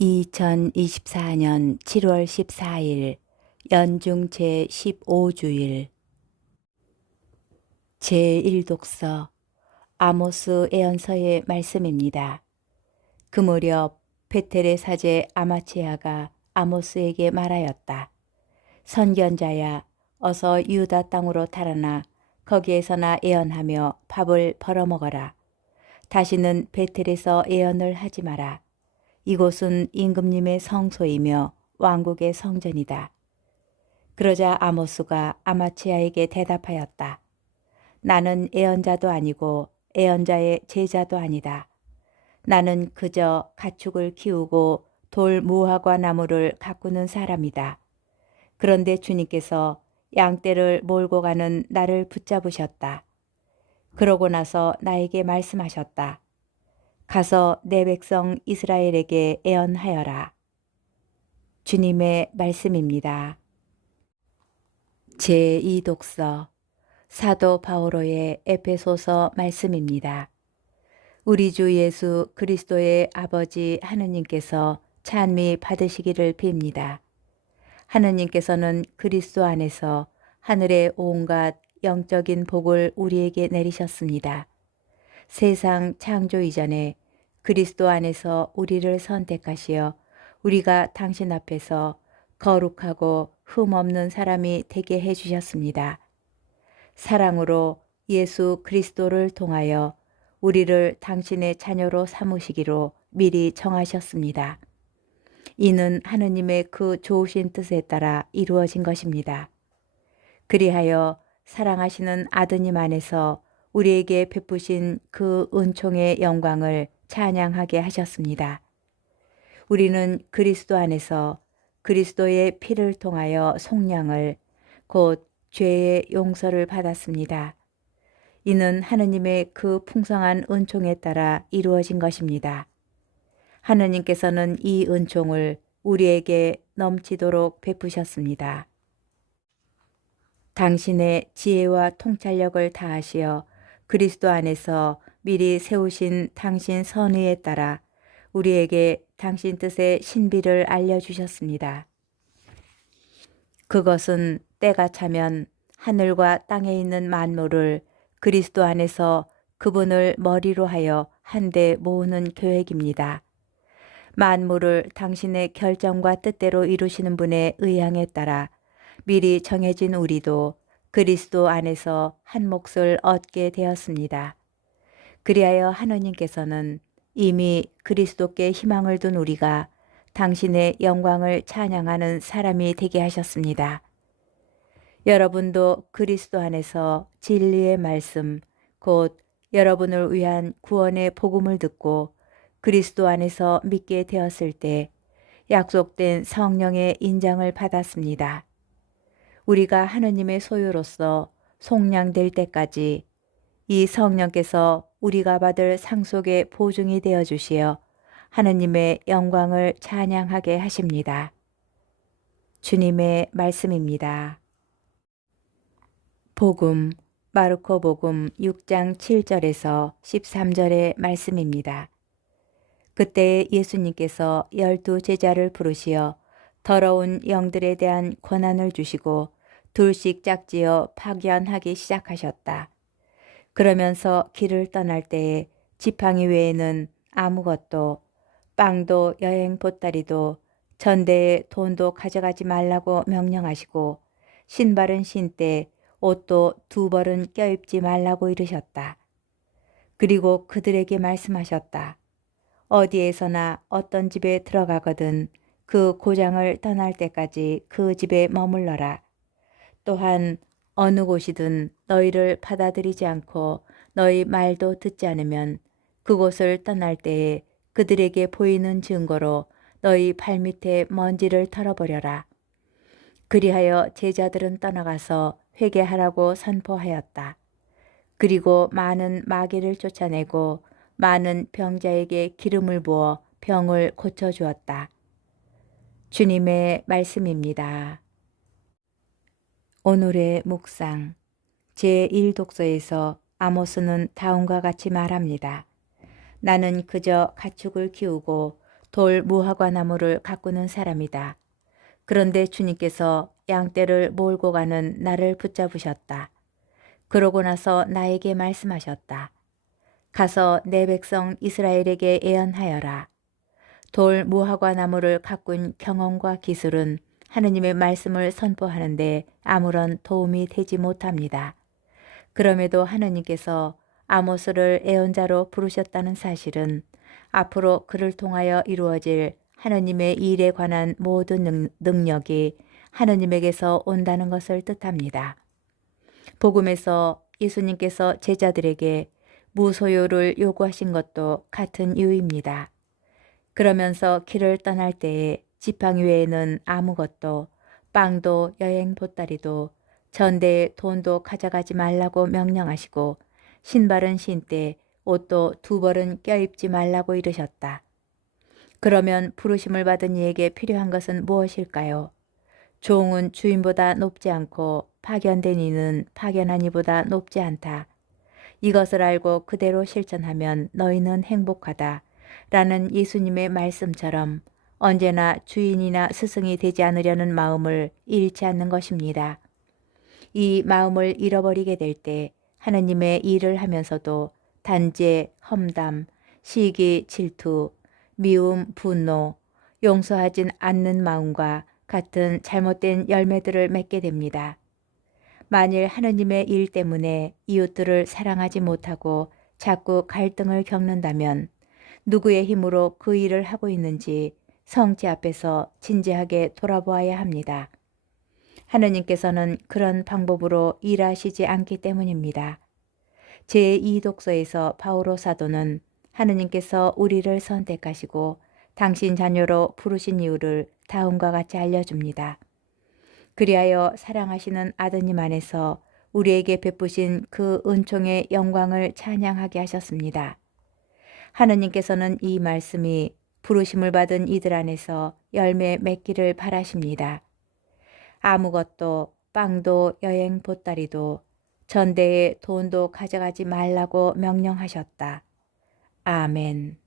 2024년 7월 14일 연중 제15주일 제1독서 아모스 예언서의 말씀입니다. 그 무렵 베텔의 사제 아마치아가 아모스에게 말하였다. 선견자야, 어서 유다 땅으로 달아나 거기에서나 예언하며 밥을 벌어먹어라. 다시는 베텔에서 예언을 하지 마라. 이곳은 임금님의 성소이며 왕국의 성전이다. 그러자 아모스가 아마치아에게 대답하였다. 나는 예언자도 아니고 예언자의 제자도 아니다. 나는 그저 가축을 키우고 돌 무화과 나무를 가꾸는 사람이다. 그런데 주님께서 양떼를 몰고 가는 나를 붙잡으셨다. 그러고 나서 나에게 말씀하셨다. 가서 내 백성 이스라엘에게 예언하여라. 주님의 말씀입니다. 제2독서 사도 바오로의 에베소서 말씀입니다. 우리 주 예수 그리스도의 아버지 하느님께서 찬미 받으시기를 빕니다. 하느님께서는 그리스도 안에서 하늘의 온갖 영적인 복을 우리에게 내리셨습니다. 세상 창조 이전에 그리스도 안에서 우리를 선택하시어 우리가 당신 앞에서 거룩하고 흠없는 사람이 되게 해주셨습니다. 사랑으로 예수 그리스도를 통하여 우리를 당신의 자녀로 삼으시기로 미리 정하셨습니다. 이는 하느님의 그 좋으신 뜻에 따라 이루어진 것입니다. 그리하여 사랑하시는 아드님 안에서 우리에게 베푸신 그 은총의 영광을 찬양하게 하셨습니다. 우리는 그리스도 안에서 그리스도의 피를 통하여 속량을 곧 죄의 용서를 받았습니다. 이는 하느님의 그 풍성한 은총에 따라 이루어진 것입니다. 하느님께서는 이 은총을 우리에게 넘치도록 베푸셨습니다. 당신의 지혜와 통찰력을 다하시어 그리스도 안에서 미리 세우신 당신 선의에 따라 우리에게 당신 뜻의 신비를 알려주셨습니다. 그것은 때가 차면 하늘과 땅에 있는 만물을 그리스도 안에서 그분을 머리로 하여 한데 모으는 계획입니다. 만물을 당신의 결정과 뜻대로 이루시는 분의 의향에 따라 미리 정해진 우리도 그리스도 안에서 한 몫을 얻게 되었습니다. 그리하여 하느님께서는 이미 그리스도께 희망을 둔 우리가 당신의 영광을 찬양하는 사람이 되게 하셨습니다. 여러분도 그리스도 안에서 진리의 말씀, 곧 여러분을 위한 구원의 복음을 듣고 그리스도 안에서 믿게 되었을 때 약속된 성령의 인장을 받았습니다. 우리가 하느님의 소유로서 속량될 때까지 이 성령께서 우리가 받을 상속의 보증이 되어 주시어 하느님의 영광을 찬양하게 하십니다. 주님의 말씀입니다. 복음, 마르코 복음 6장 7절에서 13절의 말씀입니다. 그때 예수님께서 12 제자를 부르시어 더러운 영들에 대한 권한을 주시고 둘씩 짝지어 파견하기 시작하셨다. 그러면서 길을 떠날 때에 지팡이 외에는 아무것도, 빵도 여행 보따리도 전대에 돈도 가져가지 말라고 명령하시고 신발은 신되 옷도 2벌은 껴입지 말라고 이르셨다. 그리고 그들에게 말씀하셨다. 어디에서나 어떤 집에 들어가거든 그 고장을 떠날 때까지 그 집에 머물러라. 또한 어느 곳이든 너희를 받아들이지 않고 너희 말도 듣지 않으면 그곳을 떠날 때에 그들에게 보이는 증거로 너희 발밑에 먼지를 털어버려라. 그리하여 제자들은 떠나가서 회개하라고 선포하였다. 그리고 많은 마귀를 쫓아내고 많은 병자에게 기름을 부어 병을 고쳐주었다. 주님의 말씀입니다. 오늘의 묵상 제1독서에서 아모스는 다음과 같이 말합니다. 나는 그저 가축을 키우고 돌 무화과 나무를 가꾸는 사람이다. 그런데 주님께서 양떼를 몰고 가는 나를 붙잡으셨다. 그러고 나서 나에게 말씀하셨다. 가서 내 백성 이스라엘에게 예언하여라. 돌 무화과 나무를 가꾼 경험과 기술은 하느님의 말씀을 선포하는데 아무런 도움이 되지 못합니다. 그럼에도 하느님께서 아모스를 예언자로 부르셨다는 사실은 앞으로 그를 통하여 이루어질 하느님의 일에 관한 모든 능력이 하느님에게서 온다는 것을 뜻합니다. 복음에서 예수님께서 제자들에게 무소유를 요구하신 것도 같은 이유입니다. 그러면서 길을 떠날 때에 지팡이 외에는 아무것도, 빵도 여행 보따리도 전대에 돈도 가져가지 말라고 명령하시고 신발은 신되 옷도 2벌은 껴입지 말라고 이르셨다. 그러면 부르심을 받은 이에게 필요한 것은 무엇일까요? 종은 주인보다 높지 않고 파견된 이는 파견한 이보다 높지 않다. 이것을 알고 그대로 실천하면 너희는 행복하다. 라는 예수님의 말씀처럼 언제나 주인이나 스승이 되지 않으려는 마음을 잃지 않는 것입니다. 이 마음을 잃어버리게 될 때 하느님의 일을 하면서도 단죄, 험담, 시기, 질투, 미움, 분노, 용서하진 않는 마음과 같은 잘못된 열매들을 맺게 됩니다. 만일 하느님의 일 때문에 이웃들을 사랑하지 못하고 자꾸 갈등을 겪는다면 누구의 힘으로 그 일을 하고 있는지 성지 앞에서 진지하게 돌아보아야 합니다. 하느님께서는 그런 방법으로 일하시지 않기 때문입니다. 제2독서에서 바오로 사도는 하느님께서 우리를 선택하시고 당신 자녀로 부르신 이유를 다음과 같이 알려줍니다. 그리하여 사랑하시는 아드님 안에서 우리에게 베푸신 그 은총의 영광을 찬양하게 하셨습니다. 하느님께서는 이 말씀이 부르심을 받은 이들 안에서 열매 맺기를 바라십니다. 아무것도 빵도 여행 보따리도 전대에 돈도 가져가지 말라고 명령하셨다. 아멘.